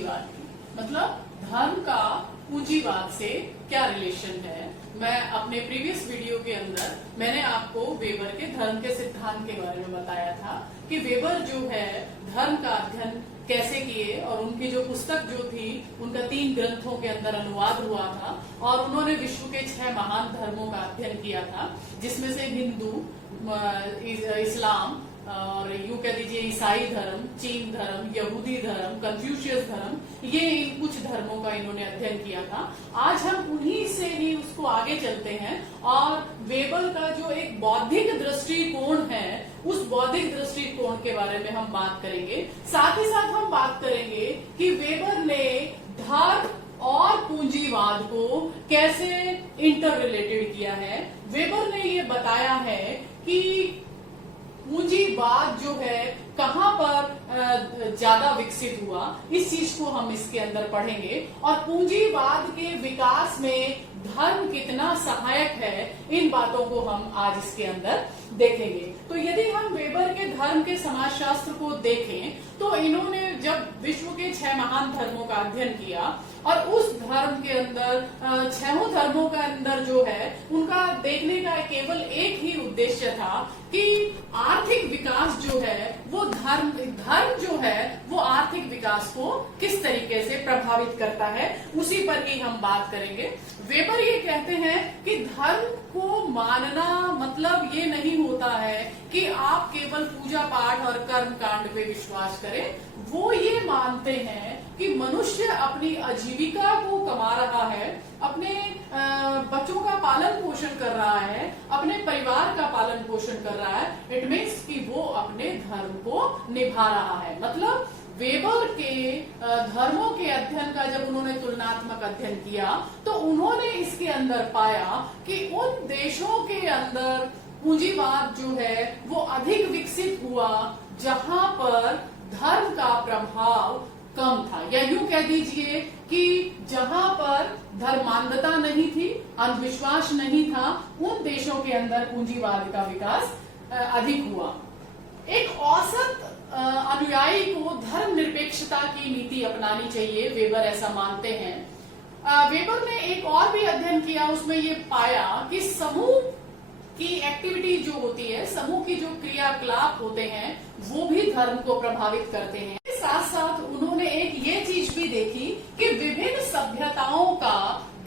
पूंजीवाद की, मतलब धर्म का पूंजीवाद से क्या रिलेशन है। मैं अपने प्रीवियस वीडियो के अंदर मैंने आपको वेबर के धर्म के सिद्धांत के बारे में बताया था कि वेबर जो है धर्म का अध्ययन कैसे किए और उनकी जो पुस्तक जो थी उनका 3 ग्रंथों के अंदर अनुवाद हुआ था और उन्होंने विश्व के 6 महान धर्मों का अध्ययन किया था, जिसमें से हिंदू, इस्लाम और यूं कह दीजिए ईसाई धर्म, चीन धर्म, यहूदी धर्म, कन्फ्यूशियस धर्म, ये इन कुछ धर्मों का इन्होंने अध्ययन किया था। आज हम उन्हीं से ही उसको आगे चलते हैं और वेबर का जो एक बौद्धिक दृष्टिकोण है उस बौद्धिक दृष्टिकोण के बारे में हम बात करेंगे। साथ ही साथ हम बात करेंगे कि वेबर ने धर्म और पूंजीवाद को कैसे इंटर रिलेटेड किया है। वेबर ने ये बताया है कि पूंजीवाद जो है कहां पर ज्यादा विकसित हुआ, इस चीज को हम इसके अंदर पढ़ेंगे और पूंजीवाद के विकास में धर्म कितना सहायक है, इन बातों को हम आज इसके अंदर देखेंगे। तो यदि हम वेबर के धर्म के समाजशास्त्र को देखें तो इन्होंने जब विश्व के 6 महान धर्मों का अध्ययन किया और उस धर्म के अंदर 6 धर्मों के अंदर जो है उनका देखने का केवल एक ही उद्देश्य था कि आर्थिक विकास जो है वो धर्म जो है वो आर्थिक विकास को किस तरीके से प्रभावित करता है, उसी पर ही हम बात करेंगे। वेबर ये कहते हैं कि धर्म को मानना मतलब ये नहीं होता है कि आप केवल पूजा पाठ और कर्म कांड पे विश्वास करें। वो ये मानते हैं कि मनुष्य अपनी आजीविका को कमा रहा है, अपने बच्चों का पालन पोषण कर रहा है, अपने परिवार का पालन पोषण कर रहा है। इट मीन्स कि वो अपने धर्म को निभा रहा है। मतलब वेबर के धर्मों के अध्ययन का जब उन्होंने तुलनात्मक अध्ययन किया तो उन्होंने इसके अंदर पाया कि उन देशों के अंदर पूंजीवाद जो है वो अधिक विकसित हुआ जहां पर धर्म का प्रभाव कम था, या यूं कह दीजिए कि जहां पर धर्मांधता नहीं थी, अंधविश्वास नहीं था, उन देशों के अंदर पूंजीवाद का विकास अधिक हुआ। एक औसत अनुयायी को धर्म निरपेक्षता की नीति अपनानी चाहिए, वेबर ऐसा मानते हैं। वेबर ने एक और भी अध्ययन किया, उसमें ये पाया कि समूह की एक्टिविटी जो होती है, समूह की जो क्रियाकलाप होते हैं वो भी धर्म को प्रभावित करते हैं। साथ साथ उन्होंने एक ये चीज भी देखी कि विभिन्न सभ्यताओं का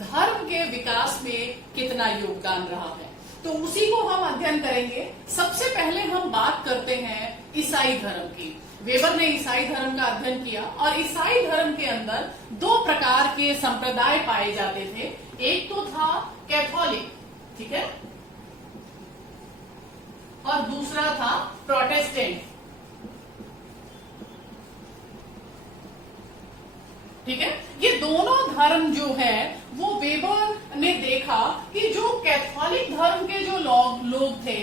धर्म के विकास में कितना योगदान रहा है, तो उसी को हम अध्ययन करेंगे। सबसे पहले हम बात करते हैं ईसाई धर्म की। वेबर ने ईसाई धर्म का अध्ययन किया और ईसाई धर्म के अंदर 2 प्रकार के संप्रदाय पाए जाते थे। एक तो था कैथोलिक, ठीक है, और दूसरा था प्रोटेस्टेंट, ठीक है। ये दोनों धर्म जो है वो वेबर ने देखा कि जो कैथोलिक धर्म के जो लोग थे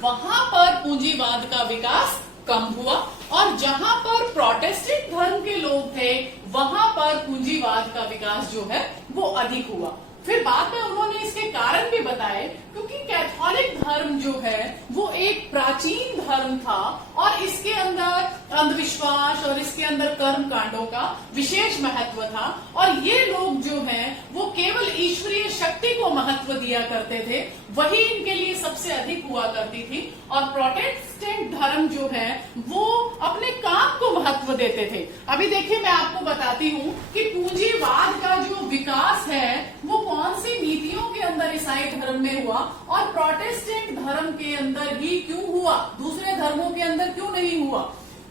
वहां पर पूंजीवाद का विकास कम हुआ और जहां पर प्रोटेस्टेंट धर्म के लोग थे वहां पर पूंजीवाद का विकास जो है वो अधिक हुआ। फिर बाद में उन्होंने इसके कारण भी बताए, क्योंकि कैथोलिक धर्म जो है वो एक प्राचीन धर्म था और इसके अंदर अंधविश्वास और इसके अंदर कर्म कांडों का विशेष महत्व था और ये लोग जो हैं वो केवल ईश्वरीय शक्ति को महत्व दिया करते थे, वही इनके लिए सबसे अधिक हुआ करती थी। और प्रोटेस्टेंट धर्म जो है वो अपने काम को महत्व देते थे। अभी देखिए मैं आपको बताती हूँ कि पूंजीवाद का जो विकास है वो कौन सी नीतियों के अंदर ईसाई धर्म में हुआ और प्रोटेस्टेंट धर्म के अंदर ही क्यों हुआ, दूसरे धर्मों के अंदर क्यों नहीं हुआ,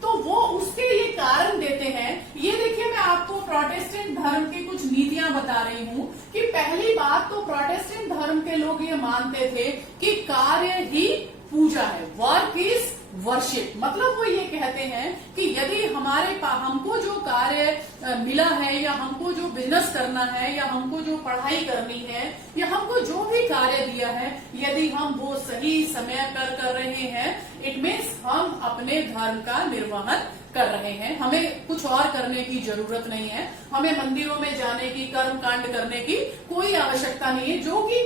तो वो उसके लिए कारण देते हैं। ये देखिए मैं आपको प्रोटेस्टेंट धर्म की कुछ नीतियां बता रही हूँ कि पहली बात तो प्रोटेस्टेंट धर्म के लोग ये मानते थे कि कार्य ही पूजा है, वर्क इज वर्शिप। मतलब वो ये कहते हैं कि यदि हमको जो कार्य मिला है या हमको जो बिजनेस करना है या हमको जो पढ़ाई करनी है या हमको जो भी कार्य दिया है, यदि हम वो सही समय पर कर रहे हैं, इट मीन्स हम अपने धर्म का निर्वहन कर रहे हैं, हमें कुछ और करने की जरूरत नहीं है, हमें मंदिरों में जाने की, कर्म कांड करने की कोई आवश्यकता नहीं है, जो कि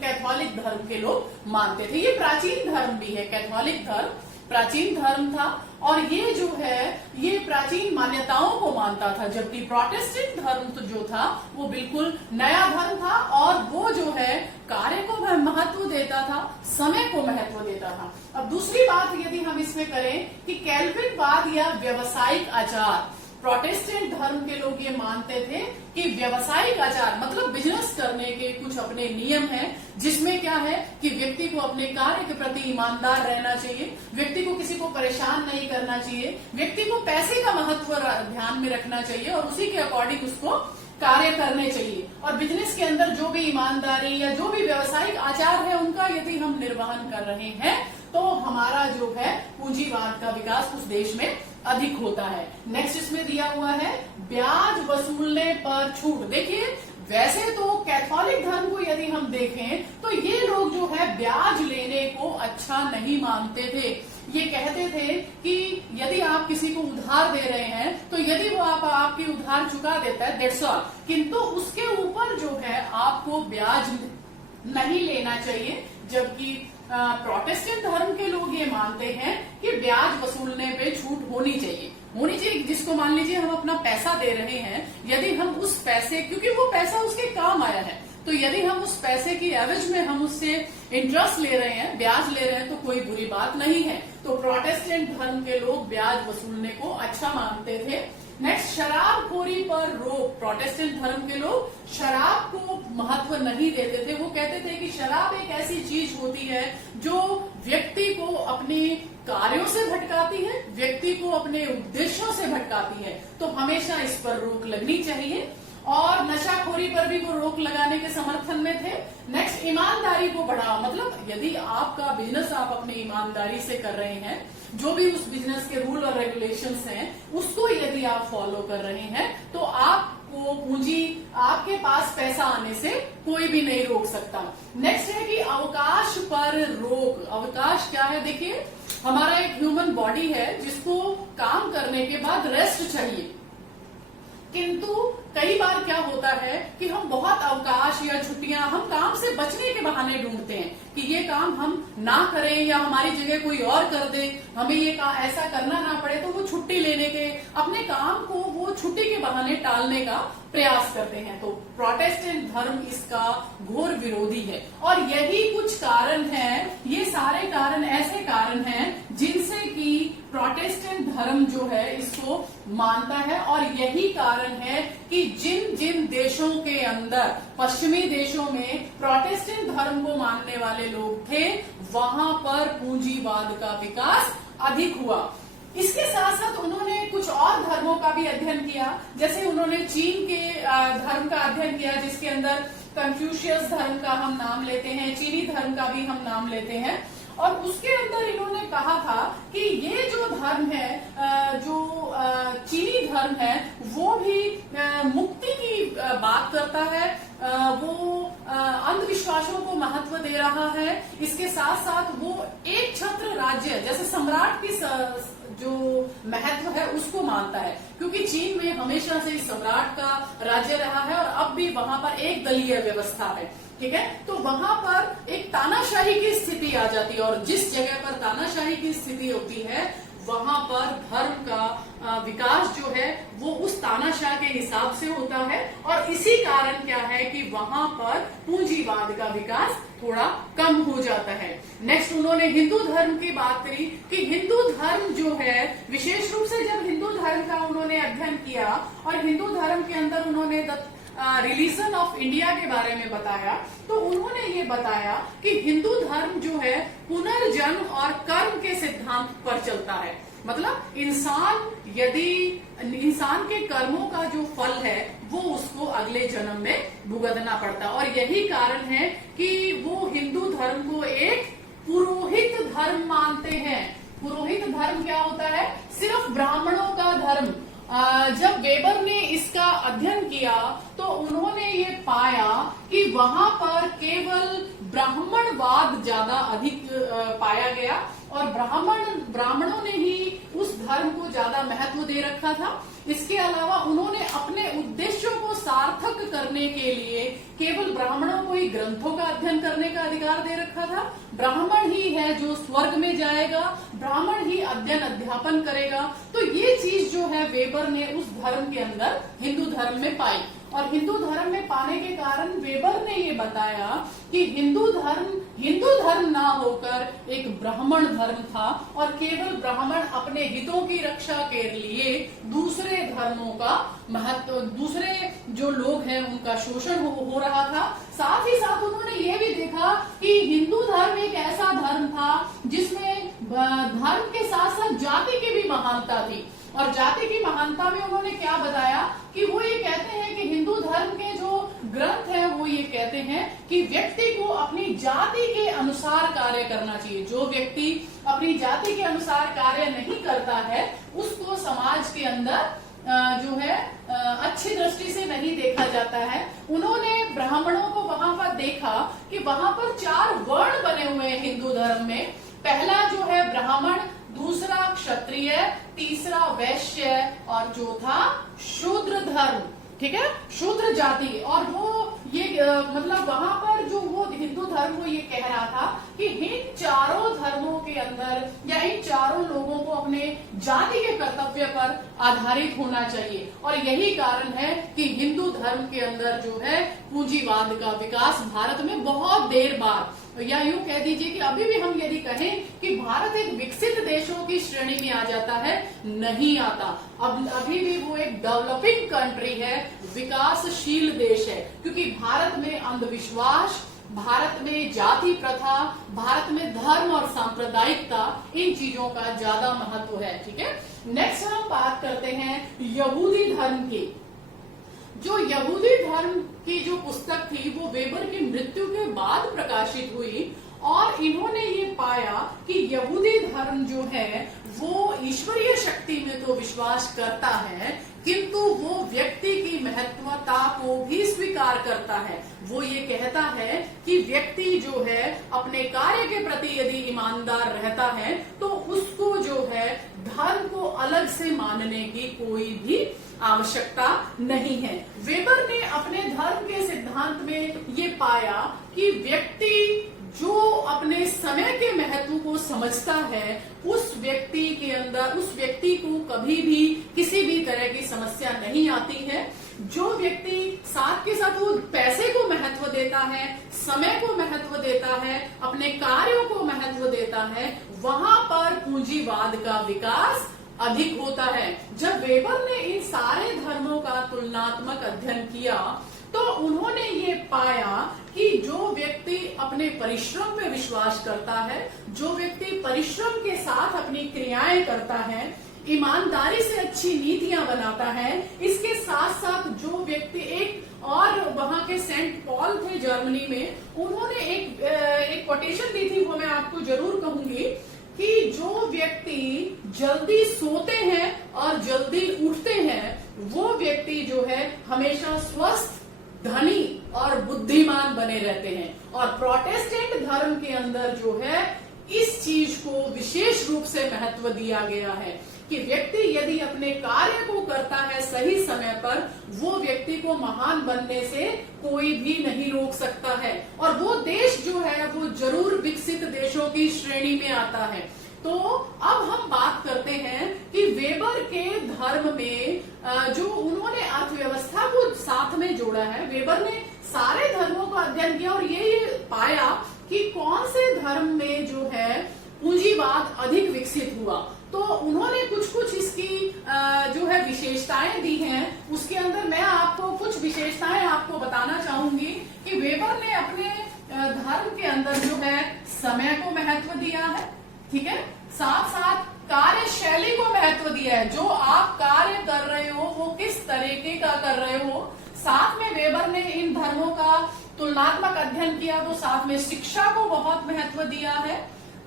कैथोलिक धर्म के लोग मानते थे। ये प्राचीन धर्म भी है कैथोलिक धर्म। प्राचीन धर्म था और ये जो है ये प्राचीन मान्यताओं को मानता था, जबकि प्रोटेस्टेंट धर्म तो जो था वो बिल्कुल नया धर्म था और वो जो है कार्य को महत्व देता था, समय को महत्व देता था। अब दूसरी बात यदि हम इसमें करें कि कैल्विनवाद या व्यवसायिक आचार, प्रोटेस्टेंट धर्म के लोग ये मानते थे कि व्यवसायिक आचार मतलब बिजनेस करने के कुछ अपने नियम हैं, जिसमें क्या है कि व्यक्ति को अपने कार्य के प्रति ईमानदार रहना चाहिए, व्यक्ति को किसी को परेशान नहीं करना चाहिए, व्यक्ति को पैसे का महत्व ध्यान में रखना चाहिए और उसी के अकॉर्डिंग उसको कार्य करने चाहिए। और बिजनेस के अंदर जो भी ईमानदारी या जो भी व्यवसायिक आचार है उनका यदि हम निर्वहन कर रहे हैं तो हमारा जो है पूंजीवाद का विकास उस देश में अधिक होता है। नेक्स्ट इसमें दिया हुआ है ब्याज वसूलने पर छूट। देखिए वैसे तो कैथोलिक धर्म को यदि हम देखें तो ये लोग जो है ब्याज लेने को अच्छा नहीं मानते थे। ये कहते थे कि यदि आप किसी को उधार दे रहे हैं तो यदि वो आपकी उधार चुका देता है दैट्स ऑल, किंतु उसके ऊपर जो है आपको ब्याज नहीं लेना चाहिए। जबकि प्रोटेस्टेंट धर्म के लोग ये मानते हैं कि ब्याज वसूलने पे छूट होनी चाहिए, जिसको मान लीजिए हम अपना पैसा दे रहे हैं, यदि हम उस पैसे, क्योंकि वो पैसा उसके काम आया है, तो यदि हम उस पैसे की एवज में हम उससे इंटरेस्ट ले रहे हैं, ब्याज ले रहे हैं, तो कोई बुरी बात नहीं है। तो प्रोटेस्टेंट धर्म के लोग ब्याज वसूलने को अच्छा मानते थे। नेक्स्ट शराबखोरी पर रोक। प्रोटेस्टेंट धर्म के लोग शराब को महत्व नहीं देते थे। वो कहते थे कि शराब एक ऐसी चीज होती है जो व्यक्ति को अपने कार्यों से भटकाती है, व्यक्ति को अपने उद्देश्यों से भटकाती है, तो हमेशा इस पर रोक लगनी चाहिए। और नशाखोरी पर भी वो रोक लगाने के समर्थन में थे। नेक्स्ट ईमानदारी को बढ़ाओ, मतलब यदि आपका बिजनेस आप अपनी ईमानदारी से कर रहे हैं, जो भी उस बिजनेस के रूल और रेगुलेशंस हैं उसको यदि आप फॉलो कर रहे हैं तो आपको पूंजी, आपके पास पैसा आने से कोई भी नहीं रोक सकता। नेक्स्ट है कि अवकाश पर रोक। अवकाश क्या है? देखिए हमारा एक ह्यूमन बॉडी है जिसको काम करने के बाद रेस्ट चाहिए, किंतु कई बार क्या होता है कि हम बहुत अवकाश या छुट्टियां हम काम से बचने के बहाने ढूंढते हैं कि ये काम हम ना करें या हमारी जगह कोई और कर दे, हमें ये ऐसा करना ना पड़े, तो वो छुट्टी लेने के, अपने काम को वो छुट्टी के बहाने टालने का प्रयास करते हैं। तो प्रोटेस्टेंट धर्म इसका घोर विरोधी है और यही कुछ कारण हैं, ये सारे कारण ऐसे कारण हैं जिनसे कि प्रोटेस्टेंट धर्म जो है इसको मानता है। और यही कारण है कि जिन जिन देशों के अंदर, पश्चिमी देशों में प्रोटेस्टेंट धर्म को मानने वाले लोग थे, वहां पर पूंजीवाद का विकास अधिक हुआ। इसके साथ साथ उन्होंने कुछ और धर्मों का भी अध्ययन किया, जैसे उन्होंने चीन के धर्म का अध्ययन किया जिसके अंदर कन्फ्यूशियस धर्म का हम नाम लेते हैं, चीनी धर्म का भी हम नाम लेते हैं। और उसके अंदर इन्होंने कहा था कि ये जो धर्म है, जो चीनी धर्म है, वो भी मुक्ति की बात करता है, वो अंधविश्वासों को महत्व दे रहा है। इसके साथ साथ वो एक छत्र राज्य जैसे सम्राट की जो महत्व है उसको मानता है, क्योंकि चीन में हमेशा से सम्राट का राज्य रहा है और अब भी वहां पर एक दलीय व्यवस्था है, ठीक है। तो वहां पर एक तानाशाही की स्थिति आ जाती है और जिस जगह पर तानाशाही की स्थिति होती है वहां पर धर्म का विकास जो है वो उस तानाशाह के हिसाब से होता है। और इसी कारण क्या है कि वहां पर पूंजीवाद का विकास थोड़ा कम हो जाता है। नेक्स्ट उन्होंने हिंदू धर्म की बात करी कि हिंदू धर्म जो है, विशेष रूप से जब हिंदू धर्म का उन्होंने अध्ययन किया और हिंदू धर्म के अंदर उन्होंने रिलीजन ऑफ इंडिया के बारे में बताया, तो उन्होंने ये बताया कि हिंदू धर्म जो है पुनर्जन्म और कर्म के सिद्धांत पर चलता है। मतलब इंसान के कर्मों का जो फल है वो उसको अगले जन्म में भुगतना पड़ता है। और यही कारण है कि वो हिंदू धर्म को एक पुरोहित धर्म मानते हैं। पुरोहित धर्म क्या होता है? सिर्फ ब्राह्मणों का धर्म। जब वेबर ने इसका अध्ययन किया तो उन्होंने ये पाया कि वहां पर केवल ब्राह्मणवाद ज्यादा अधिक पाया गया और ब्राह्मणों ने ही उस धर्म को ज्यादा महत्व दे रखा था। इसके अलावा उन्होंने अपने उद्देश्यों को सार्थक करने के लिए केवल ब्राह्मणों को ही ग्रंथों का अध्ययन करने का अधिकार दे रखा था। ब्राह्मण ही है जो स्वर्ग में जाएगा, ब्राह्मण ही अध्ययन अध्यापन करेगा। तो ये चीज जो है वेबर ने उस धर्म के अंदर हिंदू धर्म में पाई और हिंदू धर्म में पाने के कारण वेबर ने ये बताया कि हिंदू धर्म ना होकर एक ब्राह्मण धर्म था और केवल ब्राह्मण अपने हितों की रक्षा के लिए दूसरे धर्मों का महत्व, दूसरे जो लोग हैं उनका शोषण हो रहा था। साथ ही साथ उन्होंने ये भी देखा कि हिंदू धर्म एक ऐसा धर्म था जिसमें धर्म के साथ साथ जाति की भी महानता थी और जाति की महानता में उन्होंने क्या बताया कि वो ये कहते हैं कि हिंदू धर्म के जो ग्रंथ हैं वो ये कहते हैं कि व्यक्ति को अपनी जाति के अनुसार कार्य करना चाहिए। जो व्यक्ति अपनी जाति के अनुसार कार्य नहीं करता है उसको समाज के अंदर जो है अच्छी दृष्टि से नहीं देखा जाता है। उन्होंने ब्राह्मणों को वहां पर देखा कि वहां पर 4 वर्ण बने हुए हैं हिंदू धर्म में। पहला जो है ब्राह्मण, दूसरा क्षत्रिय, तीसरा वैश्य और चौथा शूद्र धर्म, ठीक है, शूद्र जाति। और वो ये मतलब वहां पर जो वो हिंदू धर्म वो ये कह रहा था कि इन चारों धर्मों के अंदर या इन चारों लोगों को अपने जाति के कर्तव्य पर आधारित होना चाहिए। और यही कारण है कि हिंदू धर्म के अंदर जो है पूंजीवाद का विकास भारत में बहुत देर बाद, या यूं कह दीजिए कि अभी भी हम यदि कहें कि भारत एक विकसित देशों की श्रेणी में आ जाता है, नहीं आता। अब अभी भी वो एक डेवलपिंग कंट्री है, विकासशील देश है, क्योंकि भारत में अंधविश्वास, भारत में जाति प्रथा, भारत में धर्म और सांप्रदायिकता, इन चीजों का ज्यादा महत्व है। ठीक है, नेक्स्ट हम बात करते हैं यहूदी धर्म की। जो यहूदी धर्म की जो पुस्तक थी वो वेबर की मृत्यु के बाद प्रकाशित हुई और इन्होंने ये पाया कि यहूदी धर्म जो है वो ईश्वरीय शक्ति में तो विश्वास करता है किंतु वो व्यक्ति की महत्वता को भी स्वीकार करता है। वो ये कहता है कि व्यक्ति जो है अपने कार्य के प्रति यदि ईमानदार रहता है तो उसको जो है धर्म को अलग से मानने की कोई भी आवश्यकता नहीं है। वेबर ने अपने धर्म के सिद्धांत में ये पाया कि व्यक्ति जो अपने समय के महत्व को समझता है उस व्यक्ति के अंदर, उस व्यक्ति को कभी भी किसी भी तरह की समस्या नहीं आती है। जो व्यक्ति साथ के साथ वो पैसे को महत्व देता है, समय को महत्व देता है, अपने कार्यों को महत्व देता है, वहां पर पूंजीवाद का विकास अधिक होता है। जब वेबर ने इन सारे धर्मों का तुलनात्मक अध्ययन किया तो उन्होंने ये पाया कि जो व्यक्ति अपने परिश्रम पे विश्वास करता है, जो व्यक्ति परिश्रम के साथ अपनी क्रियाएं करता है, ईमानदारी से अच्छी नीतियां बनाता है, इसके साथ साथ जो व्यक्ति एक और वहां के सेंट पॉल थे जर्मनी में, उन्होंने एक कोटेशन दी थी, वो मैं आपको जरूर कहूंगी कि जो व्यक्ति जल्दी सोते हैं और जल्दी उठते हैं वो व्यक्ति जो है हमेशा स्वस्थ, धनी और बुद्धिमान बने रहते हैं। और प्रोटेस्टेंट धर्म के अंदर जो है इस चीज को विशेष रूप से महत्व दिया गया है कि व्यक्ति यदि अपने कार्य को करता है सही समय पर, वो व्यक्ति को महान बनने से कोई भी नहीं रोक सकता है और वो देश जो है वो जरूर विकसित देशों की श्रेणी में आता है। तो अब हम बात करते हैं कि वेबर के धर्म में जो उन्होंने अर्थव्यवस्था को साथ में जोड़ा है। वेबर ने सारे धर्मों का अध्ययन किया और ये पाया कि कौन से धर्म में जो है पूंजीवाद अधिक विकसित हुआ। तो उन्होंने कुछ इसकी जो है विशेषताएं दी हैं। उसके अंदर मैं आपको कुछ विशेषताएं आपको बताना चाहूंगी कि वेबर ने अपने धर्म के अंदर जो है समय को महत्व दिया है, ठीक है, साथ साथ कार्यशैली को महत्व दिया है। जो आप कार्य कर रहे हो वो किस तरीके का कर रहे हो। साथ में वेबर ने इन धर्मों का तुलनात्मक अध्ययन किया तो साथ में शिक्षा को बहुत महत्व दिया है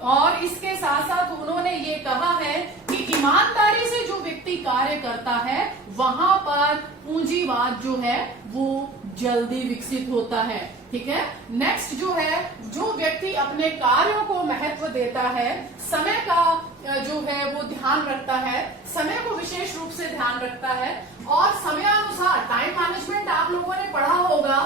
और इसके साथ साथ उन्होंने ये कहा है कि ईमानदारी से जो व्यक्ति कार्य करता है वहां पर पूंजीवाद जो है वो जल्दी विकसित होता है। ठीक है। नेक्स्ट जो है, जो व्यक्ति अपने कार्यों को महत्व देता है, समय का जो है वो ध्यान रखता है, समय को विशेष रूप से ध्यान रखता है और समयानुसार टाइम मैनेजमेंट आप लोगों ने पढ़ा होगा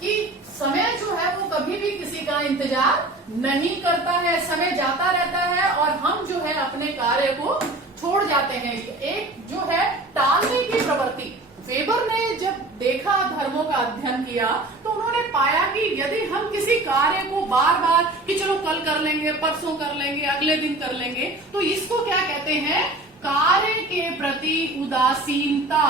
कि समय जो है वो कभी भी किसी का इंतजार नहीं करता है, समय जाता रहता है और हम जो है अपने कार्य को छोड़ जाते हैं। एक जो है टालने की प्रवृत्ति, वेबर ने जब देखा, धर्मों का अध्ययन किया, तो उन्होंने पाया कि यदि हम किसी कार्य को बार बार कि चलो कल कर लेंगे, परसों कर लेंगे, अगले दिन कर लेंगे, तो इसको क्या कहते हैं? कार्य के प्रति उदासीनता।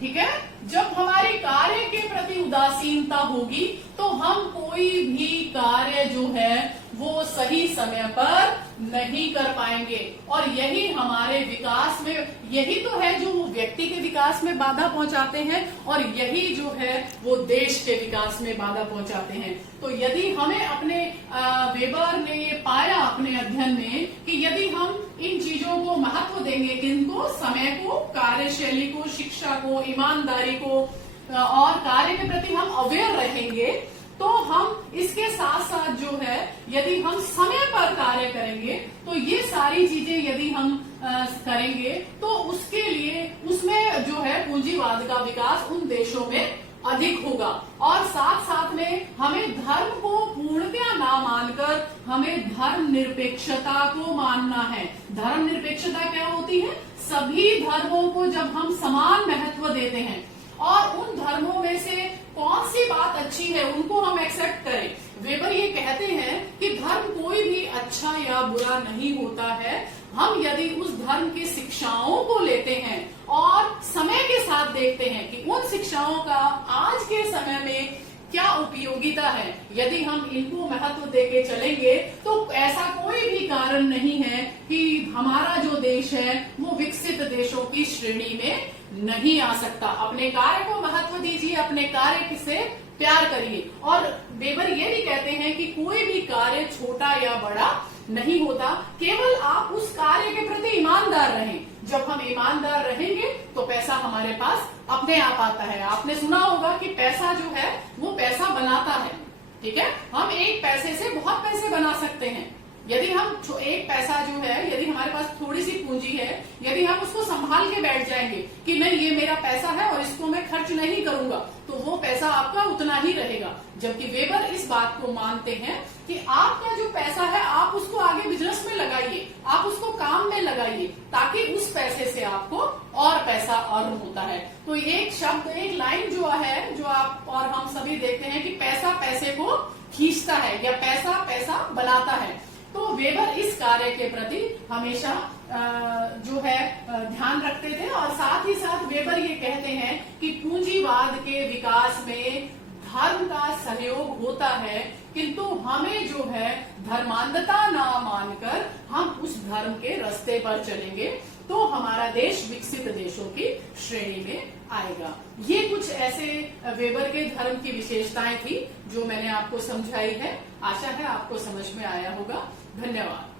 ठीक है। जब हमारी कार्य के प्रति उदासीनता होगी तो हम कोई भी कार्य जो है वो सही समय पर नहीं कर पाएंगे और यही हमारे विकास में, यही तो है जो वो व्यक्ति के विकास में बाधा पहुंचाते हैं और यही जो है वो देश के विकास में बाधा पहुंचाते हैं। तो यदि हमें अपने वेबर ने ये पाया अपने अध्ययन में कि यदि हम इन चीजों को महत्व देंगे, किनको? समय को, कार्यशैली को, शिक्षा को, ईमानदारी को और कार्य के प्रति हम अवेयर रहेंगे, तो हम इसके साथ साथ जो है यदि हम समय पर कार्य करेंगे तो ये सारी चीजें यदि हम करेंगे तो उसके लिए, उसमें जो है पूंजीवाद का विकास उन देशों में अधिक होगा। और साथ साथ में हमें धर्म को पूर्णतया ना मानकर हमें धर्म निरपेक्षता को मानना है। धर्म निरपेक्षता क्या होती है? सभी धर्मों को जब हम समान महत्व देते हैं और उन धर्मों में से कौन सी बात अच्छी है उनको हम एक्सेप्ट करें। वेबर ये कहते हैं कि धर्म कोई भी अच्छा या बुरा नहीं होता है, हम यदि उस धर्म की शिक्षाओं को लेते हैं और समय के साथ देखते हैं कि उन शिक्षाओं का आज के समय में क्या उपयोगिता है, यदि हम इनको महत्व देके चलेंगे तो ऐसा कोई भी कारण नहीं है कि हमारा जो देश है वो विकसित देशों की श्रेणी में नहीं आ सकता। अपने कार्य को महत्व दीजिए, अपने कार्य से प्यार करिए। और वेबर ये भी कहते हैं कि कोई भी कार्य छोटा या बड़ा नहीं होता, केवल आप उस कार्य के प्रति ईमानदार रहें। जब हम ईमानदार रहेंगे तो पैसा हमारे पास अपने आप आता है। आपने सुना होगा कि पैसा जो है वो पैसा बनाता है। ठीक है। हम एक पैसे से बहुत पैसे बना सकते हैं। यदि हम एक पैसा जो है, यदि हमारे पास थोड़ी सी पूंजी है, यदि हम उसको संभाल के बैठ जाएंगे कि नहीं ये मेरा पैसा है और इसको मैं खर्च नहीं करूंगा, तो वो पैसा आपका उतना ही रहेगा। जबकि वेबर इस बात को मानते हैं कि आपका जो पैसा है आप उसको आगे बिजनेस में लगाइए, आप उसको काम में लगाइए, ताकि उस पैसे से आपको और पैसा अर्न होता है। तो एक शब्द, एक लाइन जो है, जो आप और हम सभी देखते हैं कि पैसा पैसे को खींचता है या पैसा पैसा बनाता है। तो वेबर इस कार्य के प्रति हमेशा जो है ध्यान रखते थे और साथ ही साथ वेबर ये कहते हैं कि पूंजीवाद के विकास में धर्म का सहयोग होता है, किंतु हमें जो है धर्मांधता ना मानकर हम उस धर्म के रास्ते पर चलेंगे तो हमारा देश विकसित देशों की श्रेणी में आएगा। ये कुछ ऐसे वेबर के धर्म की विशेषताएं थी जो मैंने आपको समझाई है। आशा है आपको समझ में आया होगा। धन्यवाद।